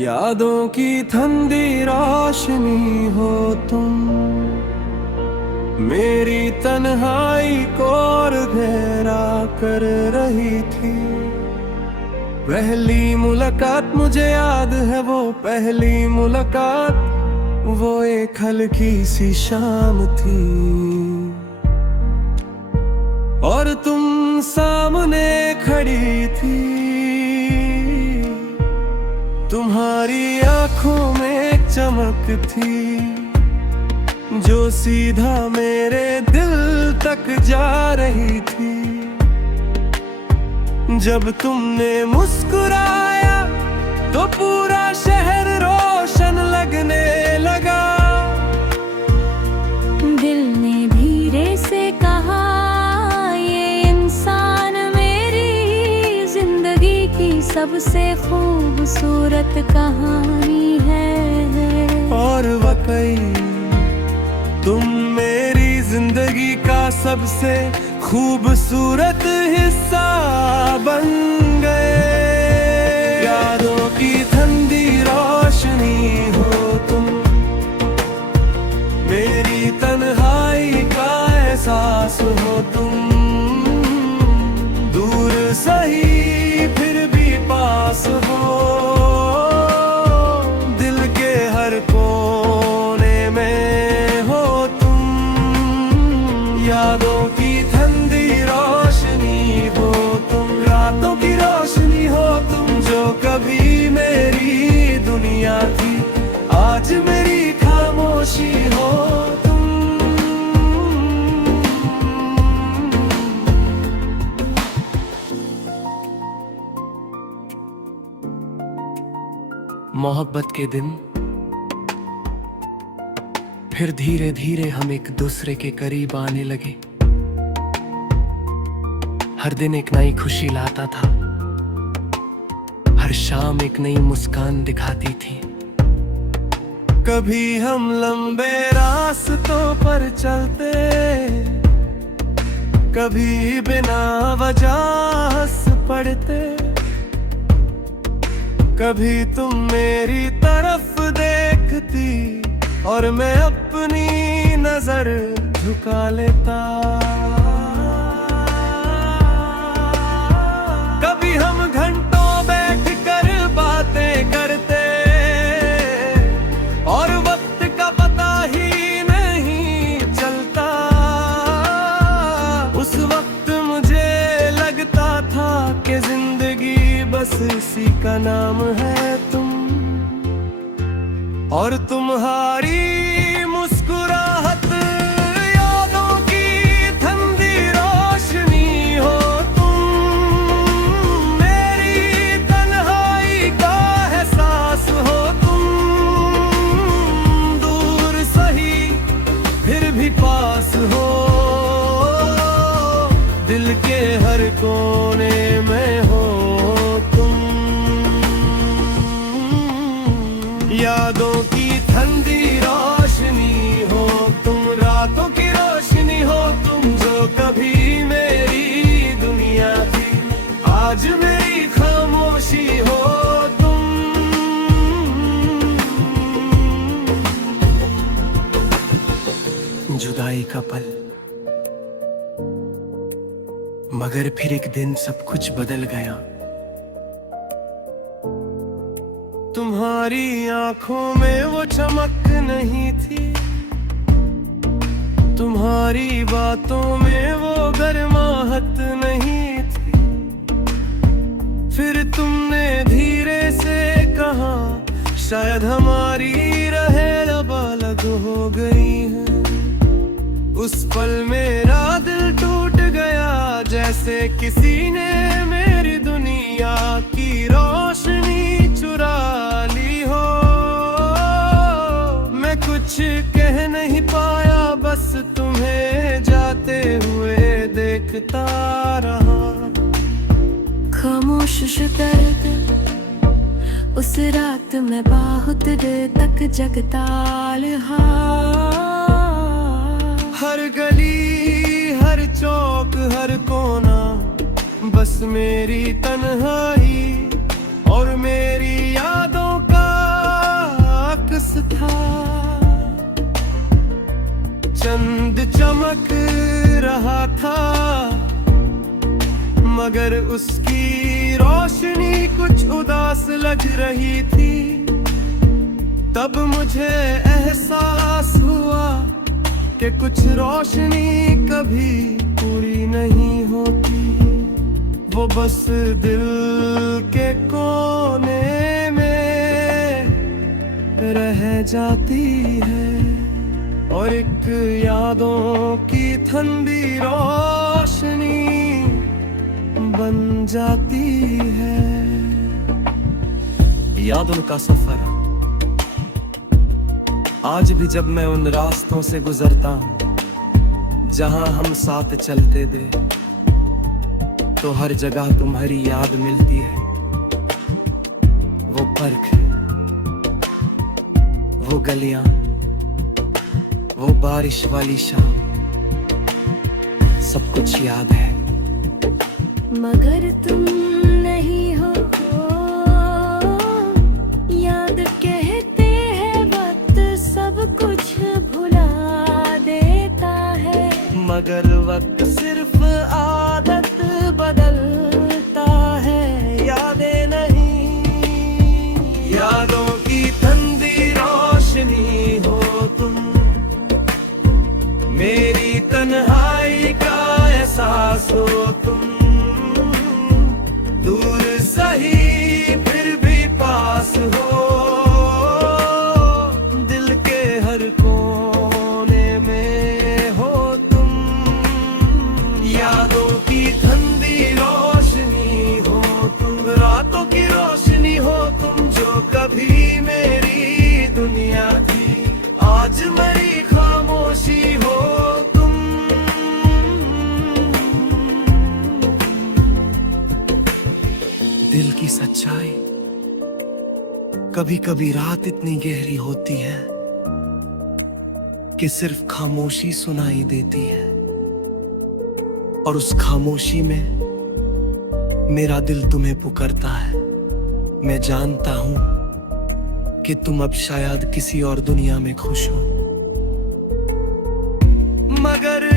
यादों की ठंडी रोशनी हो तुम, मेरी तन्हाई को और गहरा कर रही थी। पहली मुलाकात मुझे याद है, वो पहली मुलाकात, वो एक हल्की सी शाम थी और तुम सामने खड़ी थी। तुम्हारी आंखों में एक चमक थी जो सीधा मेरे दिल तक जा रही थी। जब तुमने मुस्कुराया तो पूरा शहर रोशन लगने लगा। दिल ने धीरे से कहा, ये इंसान मेरी जिंदगी की सबसे खूबसूरत कहानी है। और वाकई तुम मेरी जिंदगी का सबसे खूबसूरत हिस्सा बन गए। यादों की ठंडी रोशनी हो तुम, मेरी तन्हाई का एहसास हो तुम। दूर सही फिर भी पास हो, दिल के हर कोने में हो तुम। यादों की ठंडी रोशनी हो तुम, रातों की रोशनी हो तुम, जो कभी मेरी दुनिया थी आज मेरी खामोशी हो तुम। मोहब्बत के दिन फिर धीरे धीरे हम एक दूसरे के करीब आने लगे। हर दिन एक नई खुशी लाता था, हर शाम एक नई मुस्कान दिखाती थी। कभी हम लंबे रास्तों पर चलते, कभी बिना वजह हंस पड़ते। कभी तुम मेरी तरफ देखती और मैं अपनी नजर झुका लेता। कभी हम घंटों बैठ कर बातें करते और वक्त का पता ही नहीं चलता। उस वक्त मुझे लगता था कि जिंदगी बस इसी का नाम है तुम, और तुम्हारी मुस्कुराहट यादों की ठंडी रोशनी हो तुम। मेरी तन्हाई का एहसास हो तुम। दूर सही फिर भी पास हो, दिल के हर कोने में हो तुम। यादों की ठंडी रोशनी हो तुम, रातों की रोशनी हो तुम, जो कभी मेरी दुनिया थी आज मेरी खामोशी हो तुम। जुदाई का पल, मगर फिर एक दिन सब कुछ बदल गया। तुम्हारी आंखों में वो चमक नहीं थी, तुम्हारी बातों में वो गर्माहट नहीं थी। फिर तुमने धीरे से कहा, शायद हमारी रहें अब अलग हो गई है। उस पल मेरा दिल टूट गया, जैसे किसी ने मेरी दुनिया की रोशनी चुरा ली हो। मैं कुछ कह नहीं पाया, बस तुम्हें जाते हुए देखता रहा। खामोश दर्द उस रात में बहुत देर तक जगता रहा। हर गली हर चौक हर कोना, बस मेरी तन्हाई और मेरी यादों का चंद चमक रहा था, मगर उसकी रोशनी कुछ उदास लग रही थी। तब मुझे एहसास हुआ कि कुछ रोशनी कभी पूरी नहीं होती, वो बस दिल के कोने में रह जाती है, और एक यादों की ठंडी रोशनी बन जाती है। यादों का सफर आज भी जब मैं उन रास्तों से गुजरता हूँ जहां हम साथ चलते थे, तो हर जगह तुम्हारी याद मिलती है। वो पर्क, वो गलियां, वो बारिश वाली शाम, सब कुछ याद है। मगर तुम नहीं हो, याद कहते हैं वक्त सब कुछ भुला देता है। मगर वक्त सिर्फ आदत बदलता है, यादें नहीं। यादों की ठंडी रोशनी हो तुम, मेरी तन्हाई का एहसास हो तुम। दूर सही फिर भी पास हो, दिल के हर कोने में हो तुम। यादों की ठंडी रोशनी हो तुम, रातों की रोशनी हो तुम, जो कभी मेरी दुनिया थी, आज मेरी खामोशी हो तुम। दिल की सच्चाई, कभी कभी रात इतनी गहरी होती है कि सिर्फ खामोशी सुनाई देती है, और उस खामोशी में मेरा दिल तुम्हें पुकारता है। मैं जानता हूं कि तुम अब शायद किसी और दुनिया में खुश हो, मगर